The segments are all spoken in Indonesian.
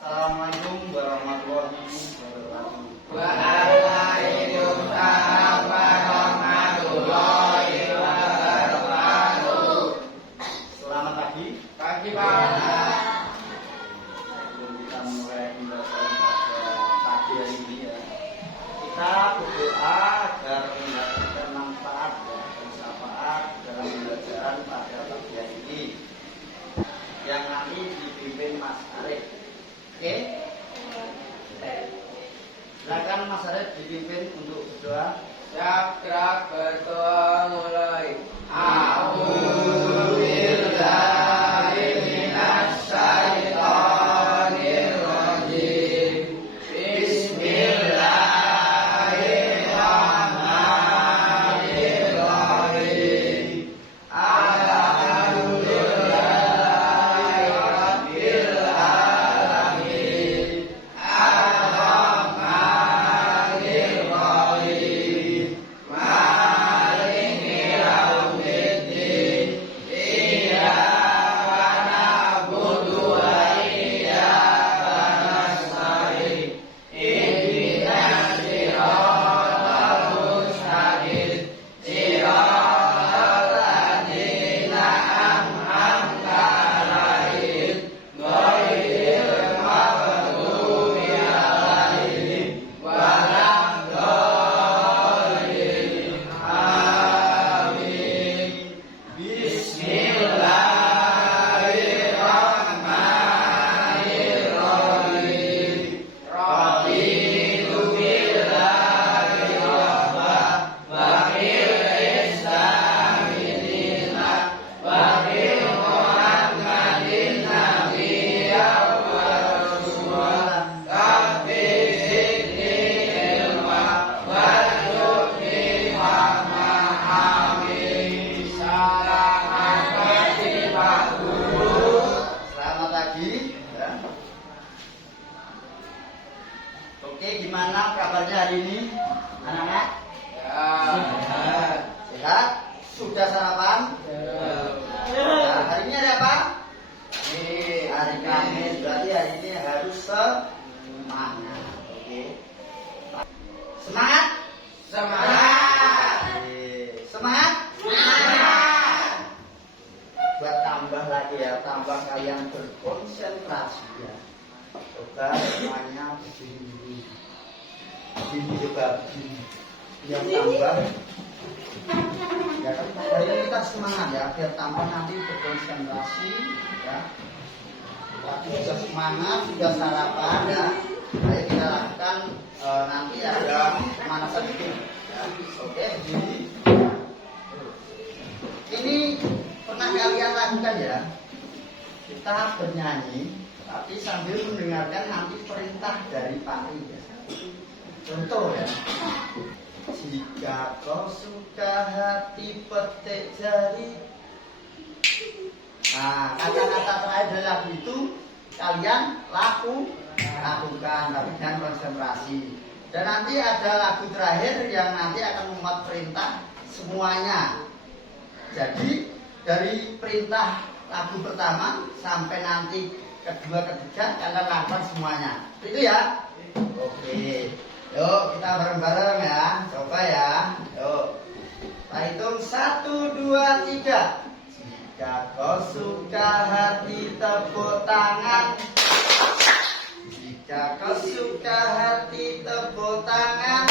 Assalamualaikum warahmatullahi wabarakatuh. Waalaikumsalam warahmatullahi wabarakatuh. Selamat pagi. Pagi Pak. Sebelum kita mulai pembelajaran pada pagi hari ini ya, kita berdoa agar mendapatkan manfaat dan manfaat dalam pembelajaran pada pagi hari ini yang nanti dipimpin Mas Arif. Oke? Silakan Mas Arif dipimpin untuk berdoa. Siap, gerak, berdoa mulai. A'udzubillahi minasyaitonirrajim. Bismillahirrahmanirrahim. Selamat pagi ya. Oke, gimana kabarnya hari ini anak-anak? Sehat? Sudah sarapan? Nah, hari ini ada apa? Hari Kamis, berarti hari ini harus semangat. Oke. Semangat? Semangat. Oke. Semangat? Buat tambah lagi ya, tambah kalian berkonsentrasi ya. Coba semuanya begini coba begini. Biar tambah. Ya kan, hari ini kita semangat ya, biar tambah nanti berkonsentrasi ya. Tapi sudah semangat, sudah sarapan ya. Ayo kita lakukan nanti ada pemanasan sedikit ya. Oke, begini. Ini pernah kalian lakukan ya? Kita bernyanyi, tapi sambil mendengarkan nanti perintah dari Pak ya. Contoh ya. Jika kau suka hati petik jari. Nah, kata-kata terakhir dari lagu itu kalian lakukan, tapi dengan konsentrasi. Dan nanti ada lagu terakhir yang nanti akan memuat perintah semuanya. Jadi dari perintah lagu pertama sampai nanti kedua, ketiga kalian lakukan semuanya. Itu ya. Oke. Yuk kita bareng-bareng ya. Coba ya. Yuk. Kita hitung 1, 2, 3. Jika kau suka hati tepuk tangan. Jika kau suka hati tepuk tangan.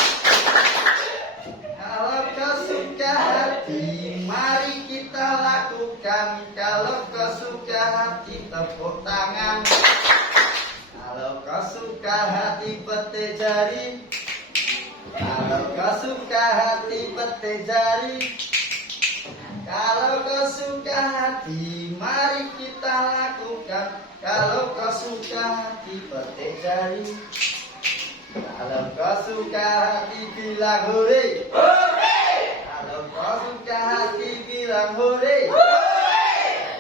Kalau kau suka hati, mari kita lakukan. Kalau kau suka hati, tepuk tangan. Kalau kau suka hati, petik jari. Kalau kau suka hati, petik jari. Kalau kau suka hati, mari kita lakukan. Kalau kau suka hati, petik jari. Kalau kau suka hati, bilang hore. Kalau kau suka hati, bilang hore.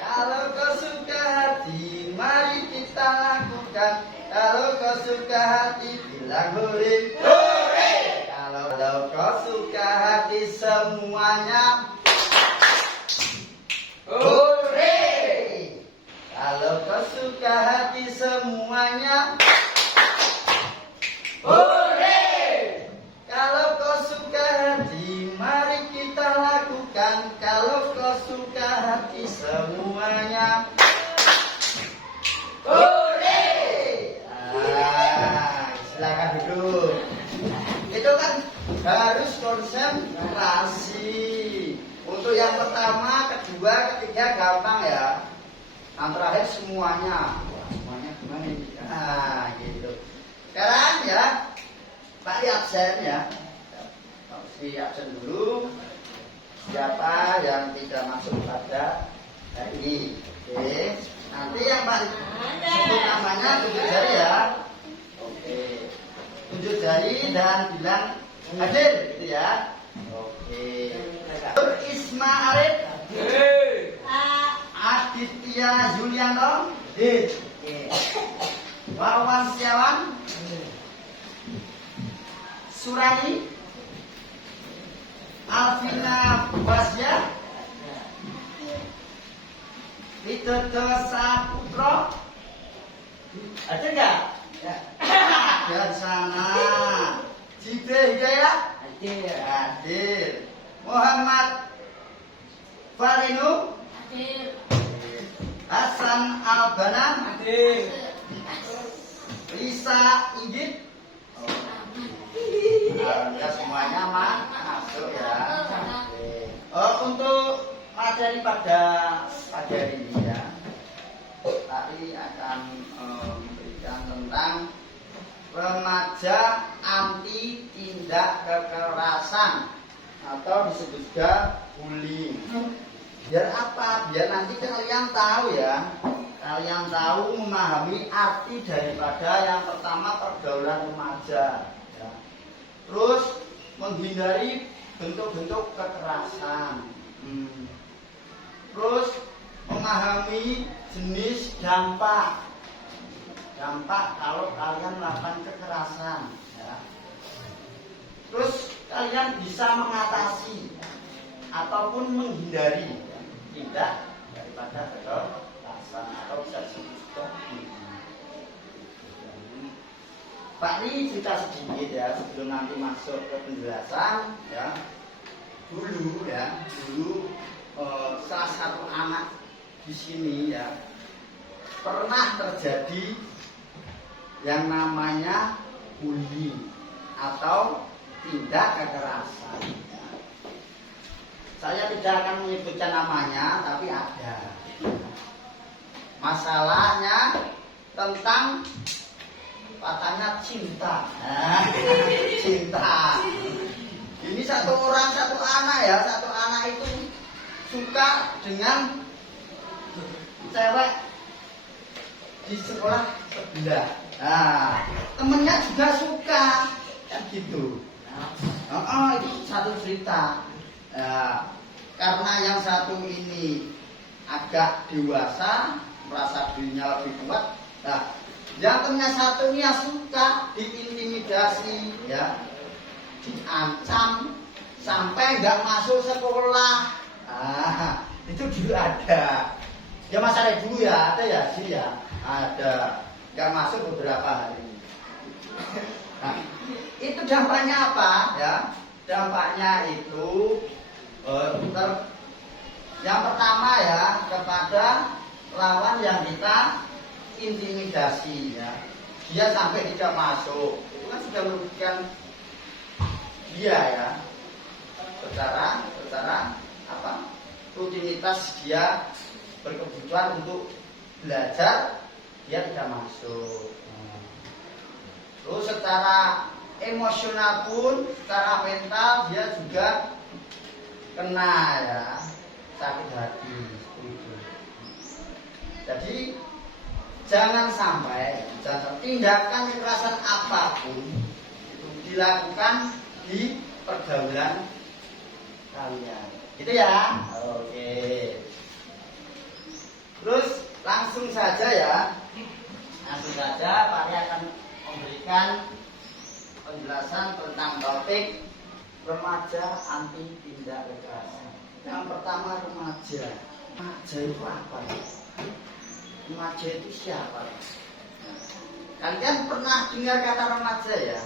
Kalau kau suka hati, mari kita lakukan. Kalau kau suka hati, bilang hore. Kalau kau suka hati semuanya, hore. Kalau kau suka hati semuanya, harus konsentrasi. Untuk yang pertama, kedua, ketiga gampang ya. Yang terakhir semuanya. Semuanya gimana ini? Nah, gitu. Sekarang ya, Pak absen ya. Si absen dulu. Siapa yang tidak masuk pada hari ini? Oke. Nanti yang Pak sebut namanya tunjuk jari ya. Oke. Tunjuk jari dan bilang hadir gitu ya. Oke. Isma Arif. Aditya Yulianto. Oke. Wawan Setiawan. Surani. Alvina Basya. Widodo Saputro. Ada enggak? Ya. Dan sana. Jibril Hidayat. Hadir. Muhammad Valinu. Hadir. Hasan Albana. Hadir. Lisa Inggit. Ya semuanya masuk ya. Untuk materi pada pagi hari ini ya, tadi akan memberikan tentang remaja anti tindak kekerasan atau disebut juga bullying. Biar apa? Biar nanti kalian tahu ya, kalian tahu memahami arti daripada yang pertama pergaulan remaja. Ya. Terus menghindari bentuk-bentuk kekerasan. Terus memahami jenis dampak kalau kalian melakukan kekerasan ya. Terus kalian bisa mengatasi ataupun menghindari ya, tindak daripada kekerasan atau bisa disebut juga bullying. Pak ini cerita sedikit ya sebelum nanti masuk ke penjelasan ya. Dulu salah satu anak di sini ya pernah terjadi yang namanya bullying atau tindak kekerasan. Saya tidak akan menyebutkan namanya, tapi ada. Masalahnya tentang katanya cinta. Nah, cinta. Ini satu anak ya, satu anak itu suka dengan cewek di sekolah sebelah. Nah, temennya juga suka, kan gitu. Itu satu cerita. Nah, karena yang satu ini agak dewasa, merasa dirinya lebih kuat. Nah, yang temennya satu ini yang suka diintimidasi, ya, diancam sampai nggak masuk sekolah. Itu dulu ada. Ya masa dulu ya ada ya sih ya ada. Nggak masuk beberapa hari. Nah, itu dampaknya apa ya? Dampaknya itu yang pertama ya kepada lawan yang kita intimidasi ya. Dia sampai tidak masuk. Itu kan sudah merugikan dia ya. Secara apa? Rutinitas dia berkebutuhan untuk belajar dia tidak masuk. Terus secara emosional pun, secara mental dia juga kena ya, sakit hati. Jadi jangan sampai tindakan kekerasan apapun itu dilakukan di pergaulan kalian. Gitu ya. Oke. Terus langsung saja ya. Langsung saja Pak Ari akan memberikan penjelasan tentang topik remaja anti tindak kekerasan. Yang pertama remaja. Remaja itu apa? Remaja itu siapa? Kalian pernah dengar kata remaja ya?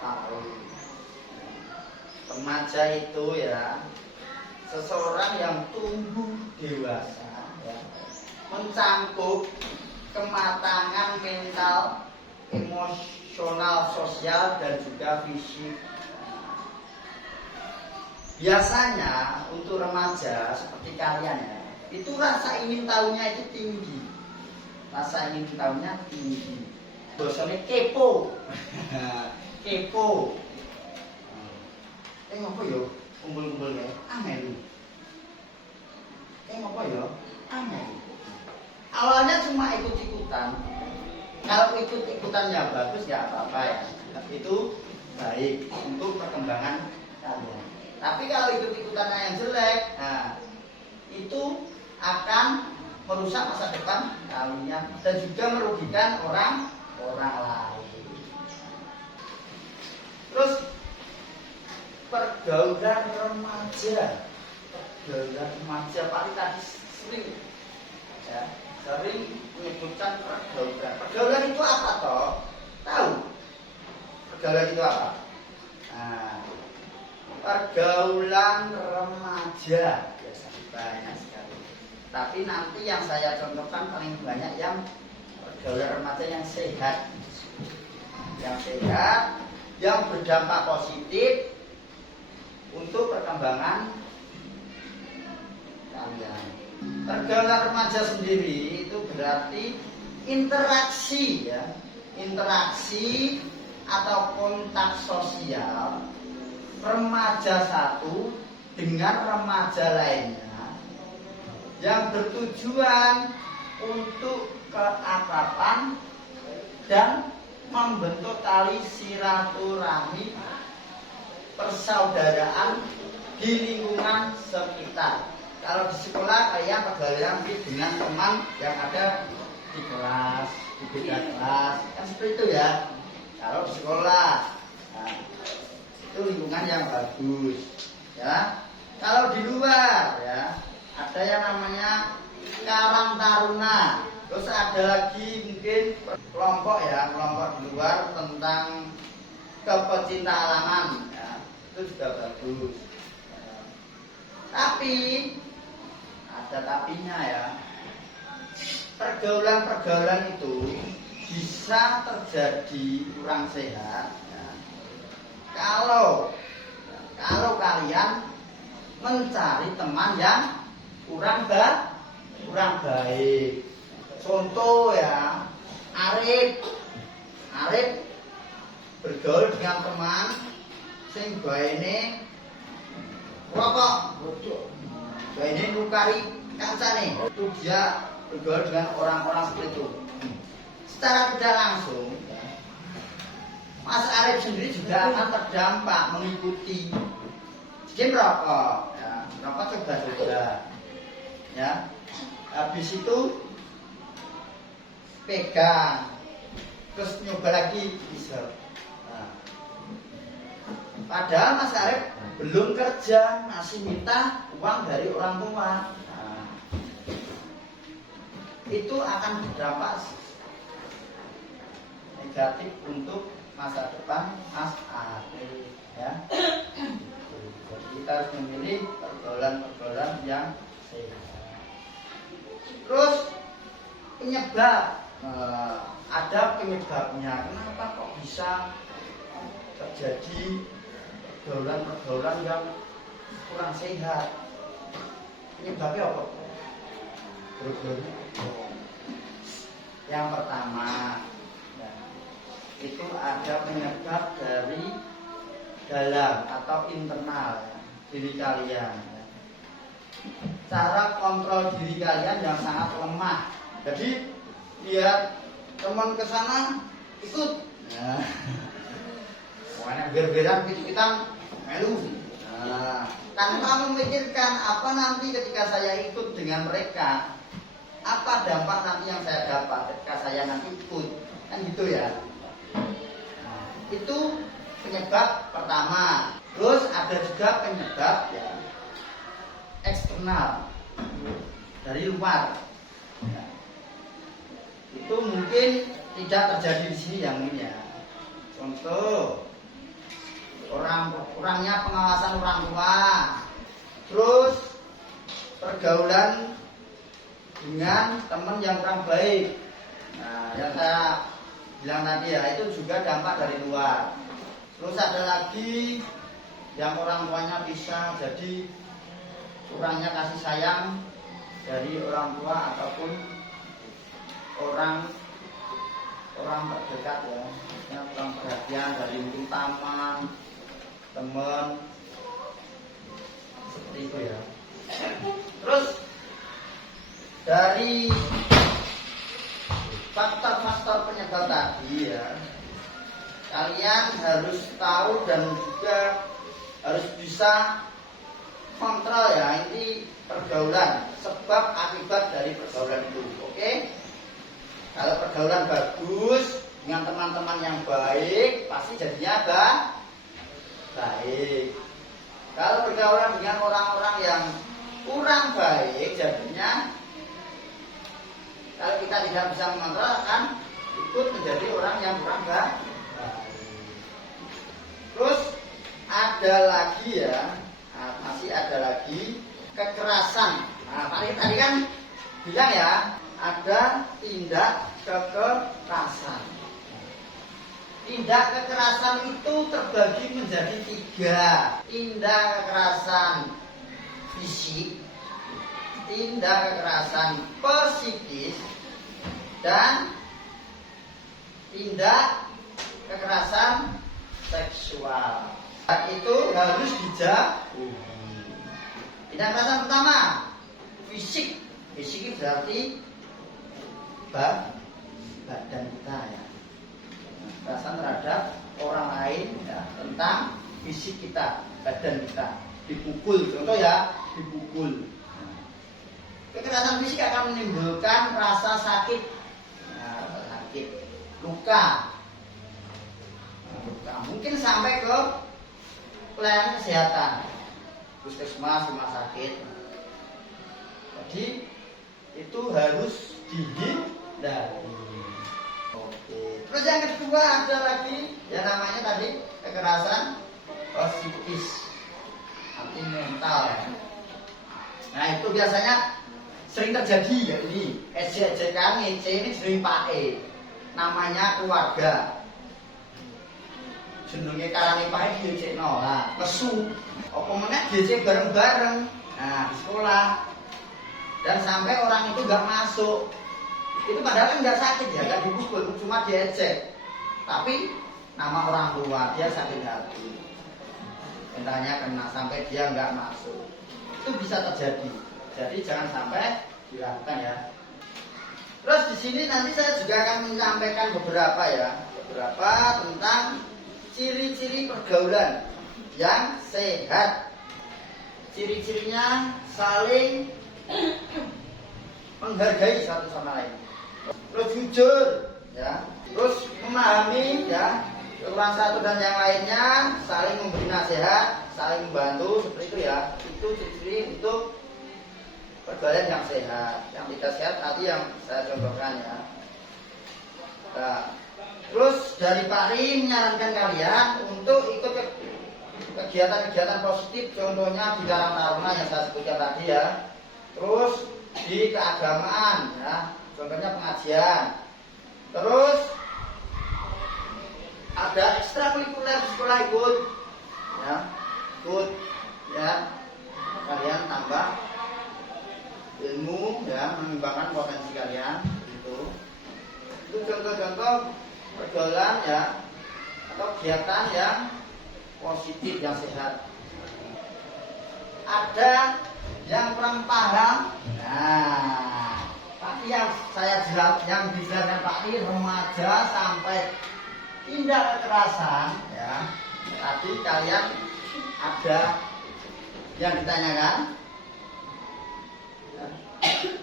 Tahu. Remaja itu ya seseorang yang tumbuh dewasa ya, mencakup kematangan mental, emosional, sosial dan juga fisik. Biasanya untuk remaja seperti kalian ya, itu rasa ingin tahunya itu tinggi. Rasa ingin tahunya tinggi. Bahasanya kepo. Kepo. Ngapa yo kumpul-kumpul ya? Aneh lu. Ngapa yo? Aneh. Awalnya cuma ikut-ikutan. Kalau ikut-ikutannya bagus ya apa-apa ya. Itu baik untuk perkembangan kalian. Tapi kalau ikut-ikutannya yang jelek, nah itu akan merusak masa depan kalian dan juga merugikan orang lain. Terus pergaulan remaja Pak tadi sering ya, sering menyebutkan pergaulan itu apa toh? Tahu pergaulan itu apa? Nah, pergaulan remaja biasa banyak sekali. Tapi nanti yang saya contohkan paling banyak yang pergaulan remaja yang sehat, yang berdampak positif untuk perkembangan kalian. Pergaulan remaja sendiri itu berarti interaksi ya, interaksi atau kontak sosial remaja satu dengan remaja lainnya yang bertujuan untuk keakraban dan membentuk tali silaturahmi persaudaraan di lingkungan sekitar. Kalau di sekolah kalian pergaulan dengan teman yang ada di kelas, di beda kelas, kan seperti itu ya. Kalau di sekolah, nah, itu lingkungan yang bagus, ya. Kalau di luar, ya, ada yang namanya Karang Taruna. Terus ada lagi mungkin kelompok ya, kelompok di luar tentang kepecinta alaman, ya, itu juga bagus. Ya. Tapi ada tapinya ya. Pergaulan itu bisa terjadi kurang sehat. Ya. Kalau kalian mencari teman yang kurang baik. Contoh ya, Arif bergaul dengan teman sing baene rokok, baene nukari kancane. Itu dia bergaul dengan orang-orang seperti itu. Secara tidak langsung, Mas Arif sendiri juga akan terdampak mengikuti. Dia merokok, ya, merokok coba-coba, ya. Habis itu pegang, terus nyoba lagi bisa. Nah, padahal Mas Arif belum kerja, masih minta uang dari orang tua. Nah, itu akan berdampak negatif untuk masa depan Mas Arif, ya. Jadi kita harus memilih pergaulan yang sehat. Terus penyebab. Ada penyebabnya. Kenapa kok bisa terjadi pergaulan yang kurang sehat? Penyebabnya apa? Yang pertama, ya, itu ada penyebab dari dalam atau internal ya, diri kalian. Ya. Cara kontrol diri kalian yang sangat lemah. Jadi lihat teman ke sana ikut, nah, pokoknya ber-beran kita melu, nah, tanpa memikirkan apa nanti ketika saya ikut dengan mereka, apa dampak nanti yang saya dapat ketika saya nanti ikut, kan gitu ya. Nah, itu penyebab pertama. Terus ada juga penyebab ya, eksternal dari luar. Ya. Itu mungkin tidak terjadi di sini yang ini ya. Contoh, kurangnya pengawasan orang tua, terus pergaulan dengan teman yang kurang baik. Nah, yang saya bilang tadi ya, itu juga dampak dari luar. Terus ada lagi yang orang tuanya bisa, jadi kurangnya kasih sayang dari orang tua ataupun orang terdekat ya, maksudnya kurang perhatian dari mungkin taman, teman, seperti itu ya. Terus dari faktor-faktor penyebab tadi ya, kalian harus tahu dan juga harus bisa kontrol ya, ini pergaulan, sebab akibat dari pergaulan itu. Oke? Kalau pergaulan bagus dengan teman-teman yang baik, pasti jadinya baik. Kalau pergaulan dengan orang-orang yang kurang baik, jadinya kalau kita tidak bisa mengontrol akan ikut menjadi orang yang kurang baik. Terus ada lagi ya, masih ada lagi kekerasan. Nah, tadi kan bilang ya, ada tindak kekerasan. Tindak kekerasan itu terbagi menjadi 3. Tindak kekerasan fisik, tindak kekerasan psikis, dan tindak kekerasan seksual. Itu harus dijauhi. Tindak kekerasan pertama, fisik. Fisik itu berarti badan kita ya. Kekerasan terhadap orang lain ya, tentang fisik kita, badan kita. Dipukul, contoh ya, dipukul. Kekerasan fisik akan menimbulkan rasa sakit, luka, mungkin sampai ke pelayanan kesehatan, puskesmas, rumah sakit. Jadi itu harus dihindari. Oke. Terus yang kedua ada lagi, yang namanya tadi kekerasan psikis, arti mental ya. Nah itu biasanya sering terjadi ya, ini ejek-ejekan, ngece ini sering pakai namanya keluarga. Jenenge karane pakai diejekno. Nah, lesu. Apa meneh diejek bareng-bareng. Nah, di sekolah. Dan sampai orang itu nggak masuk. Itu padahal kan nggak sakit ya, nggak dipukul, cuma diejek. Tapi nama orang tua dia sakit hati. Entahnya kena sampai dia nggak masuk. Itu bisa terjadi. Jadi jangan sampai dilakukan ya. Terus di sini nanti saya juga akan menyampaikan beberapa tentang ciri-ciri pergaulan yang sehat. Ciri-cirinya saling menghargai satu sama lain. Terus jujur, ya. Terus memahami, ya. Kekurangan satu dan yang lainnya, saling memberi nasihat, saling membantu, seperti itu ya. Itu ciri-ciri untuk pergaulan yang sehat. Yang tidak sehat tadi yang saya contohkan ya. Nah, terus dari Pak Rim menyarankan kalian untuk ikut kegiatan-kegiatan positif, contohnya di Karang Taruna yang saya sebutkan tadi ya. Terus di keagamaan ya, contohnya pengajian. Terus ada ekstrakurikuler di sekolah ikut ya, kalian tambah ilmu ya, mengembangkan potensi kalian gitu. Itu contoh-contoh pergaulan ya, atau kegiatan yang positif, yang sehat. Ada yang kurang paham. Nah, tapi yang saya jelas, yang dijelaskan Pak Ri, remaja sampai tindak kekerasan ya. Tadi kalian ada yang ditanyakan?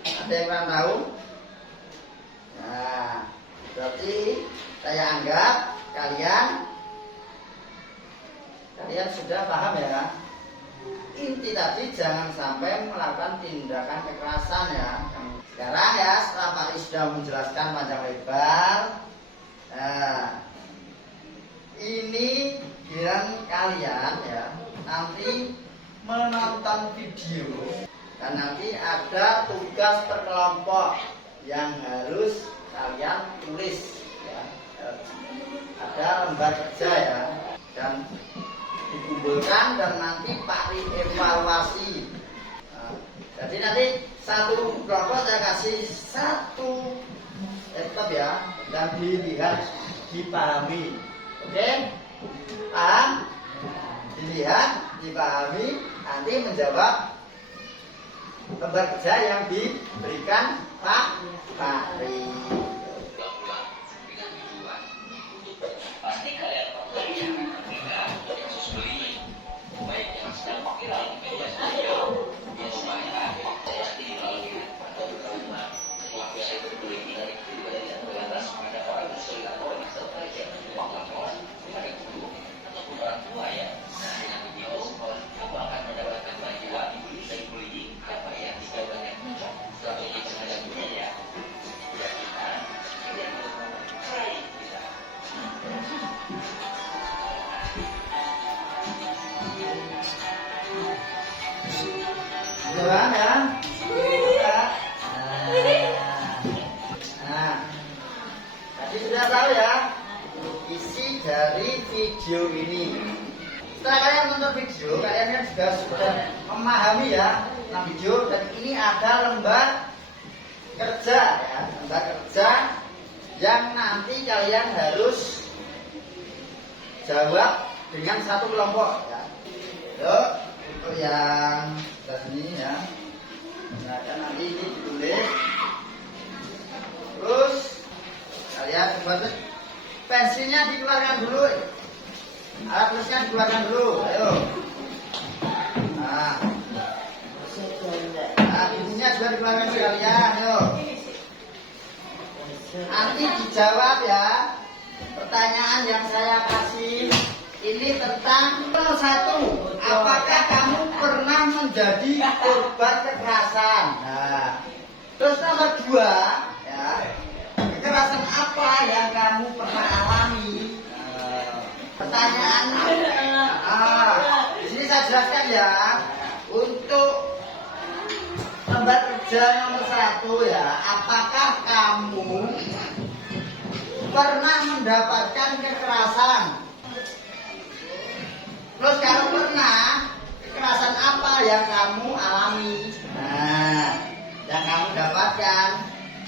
Ada yang kurang tahu? Nah, berarti saya anggap kalian sudah paham ya. Inti tadi jangan sampai melakukan tindakan kekerasan ya. Sekarang ya, setelah Pak Ri sudah menjelaskan panjang lebar, nah, ini giliran kalian ya nanti menonton video, dan nanti ada tugas berkelompok yang harus kalian tulis ya. Ada lembar kerja ya, dan dikumpulkan dan nanti Pak evaluasi. Nah, jadi nanti satu kelompok saya kasih satu laptop ya, dan dilihat, dipahami. Oke? Paham? Dilihat, dipahami, nanti menjawab lembar kerja yang diberikan Pak Fahri. Jalan ya. Nah, tadi sudah tahu ya isi dari video ini. Setelah kalian nonton video, kalian kan juga sudah memahami ya tentang video, dan ini ada lembar kerja ya, lembar kerja yang nanti kalian harus jawab dengan satu kelompok ya. Yuk, untuk yang sini ya, nah, kan nanti ini ditulis, terus kalian buat pensilnya dikeluarkan dulu, alat tulisnya dikeluarkan dulu, ayo. Nah, bukunya juga dikeluarkan sekalian, ayo. Nanti dijawab ya pertanyaan yang saya kasih. Ini tentang nomor 1. Apakah kamu pernah menjadi korban kekerasan? Nah, terus nomor 2, ya, kekerasan apa yang kamu pernah alami? Pertanyaan. Di sini saya jelaskan ya. Untuk lembar kerja nomor 1 ya, apakah kamu pernah mendapatkan kekerasan? Terus kalau pernah, kekerasan apa yang kamu alami? Nah, yang kamu dapatkan,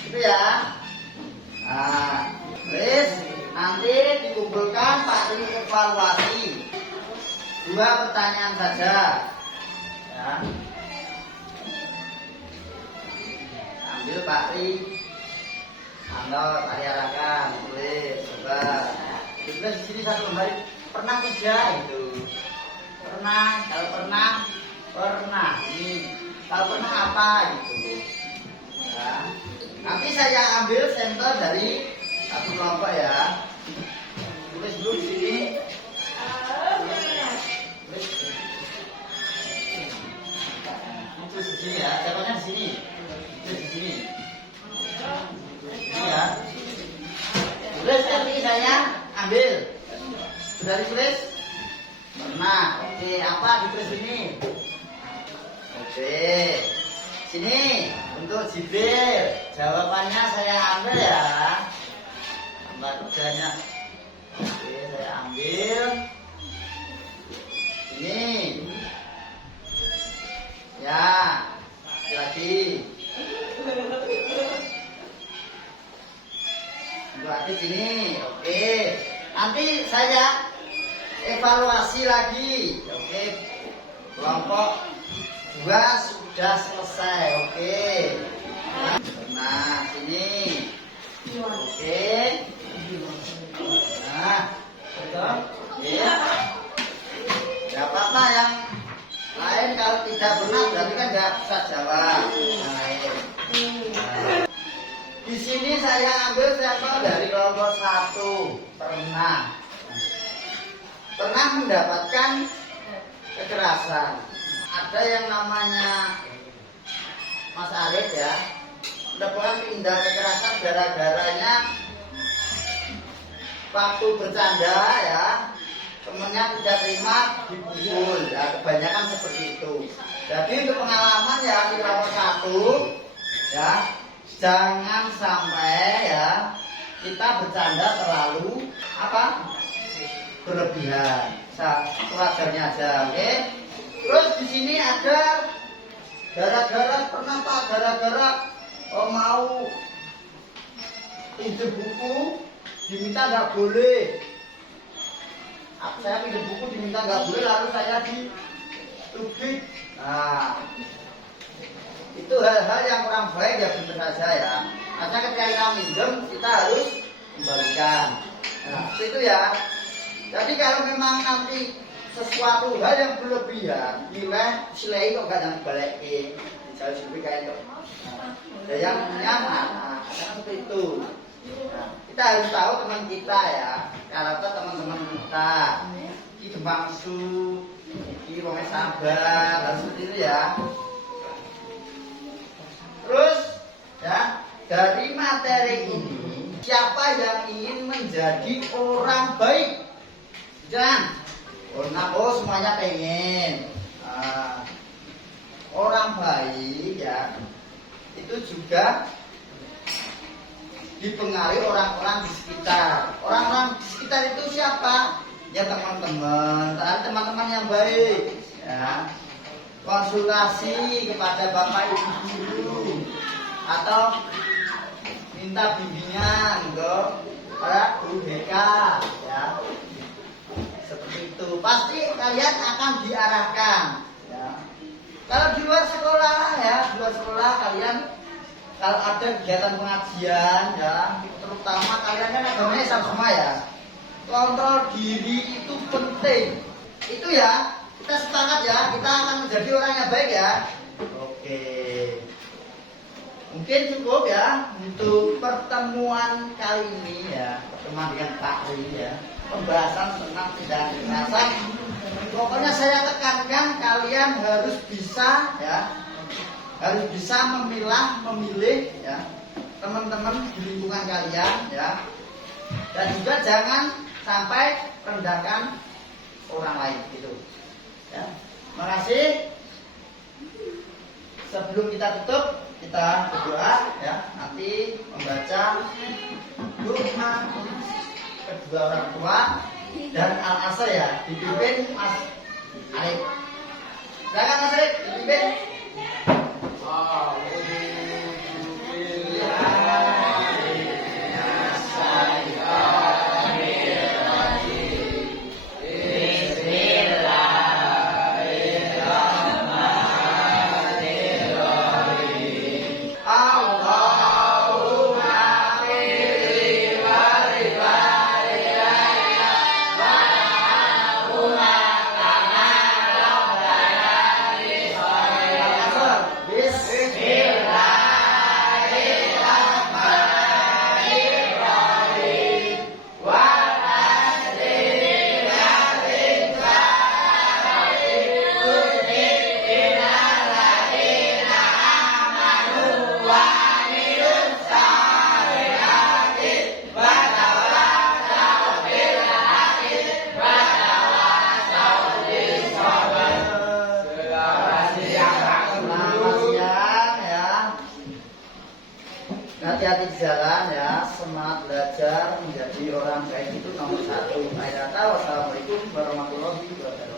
itu ya. Nah, terus nanti dikumpulkan Pak Ri evaluasi. 2 pertanyaan saja. Ya. Ambil Pak Ri, ambil Pak Ri arahkan, tulis, coba. Tulis di sini satu lembar. Pernah tidak itu? Pernah, kalau pernah ini, kalau pernah apa gitu ya. Nanti saya ambil sampel dari satu kelompok ya, tulis dulu di sini, tulis di sini ya, contohnya di sini, tulis di sini, ini ya, tulis nanti saya ambil, sudah ditulis. Pernah, oke, apa ditulis ini? Oke, sini untuk Jibril, jawabannya saya ambil ya, lembar kerjanya. Oke, saya ambil. Ini, ya, lagi. Berarti sini, oke. Nanti saya evaluasi lagi, oke. Kelompok 2 sudah selesai, oke. Nah, sini, oke. Nah, betul. Oke. Gak apa-apa yang lain, kalau tidak benar berarti kan nggak bisa jawab. Nah, di sini saya ambil sampel dari kelompok 1. Pernah mendapatkan kekerasan. Ada yang namanya Mas Arif ya, mendapatkan tindak kekerasan gara-garanya waktu bercanda ya, temennya tidak terima dipukul ya, kebanyakan seperti itu. Jadi untuk pengalaman ya di kelompok 1 ya, jangan sampai ya kita bercanda terlalu apa? berlebihan. Wajarnya aja, oke? Terus di sini ada gara-gara pernah Pak, gara-gara mau pinjam buku diminta nggak boleh. Saya pinjam buku diminta nggak boleh, lalu saya ditubik. Nah, itu hal-hal yang kurang baik ya, benar saja ya. Karena ketika kita minjem kita harus kembalikan. Nah, itu ya. Jadi kalau memang nanti sesuatu hal yang berlebihan, nilai kok gak jangan balikin, misalnya seperti kayak itu. Nah, yang nyaman, karena seperti itu. Nah, kita harus tahu teman kita ya, karakter teman-teman kita. Ini gemangsu, ini orangnya sabar, dan seperti itu ya. Terus ya, dari materi ini, siapa yang ingin menjadi orang baik? Jangan. Semuanya pengen. Orang baik ya, itu juga dipengaruhi orang-orang di sekitar. Orang-orang di sekitar itu siapa? Ya teman-teman, teman-teman yang baik ya. Konsultasi kepada bapak ibu guru atau minta bimbingan ke para guru BK ya. Seperti itu, pasti kalian akan diarahkan ya. Kalau di luar sekolah ya, di luar sekolah kalian kalau ada kegiatan pengajian ya, terutama kalian kan agamanya Islam semua ya, kontrol diri itu penting. Itu ya, kita sepakat ya, kita akan menjadi orang yang baik ya. Oke, mungkin cukup ya untuk pertemuan kali ini ya, pertemuan dengan Pak Ri ya, pembahasan tentang tindakan kekerasan. Pokoknya saya tekankan kalian harus bisa ya, harus bisa memilih ya teman-teman di lingkungan kalian ya, dan juga jangan sampai rendahkan orang lain gitu ya. Terima kasih. Sebelum kita tutup, kita berdoa ya, nanti membaca doa kedua orang tua dan Al-Asr ya, dipimpin Mas Arif. Silakan Mas Arif, dipimpin. Hati-hati di jalan ya, semangat belajar menjadi orang baik itu nomor satu. Wassalamualaikum warahmatullahi wabarakatuh.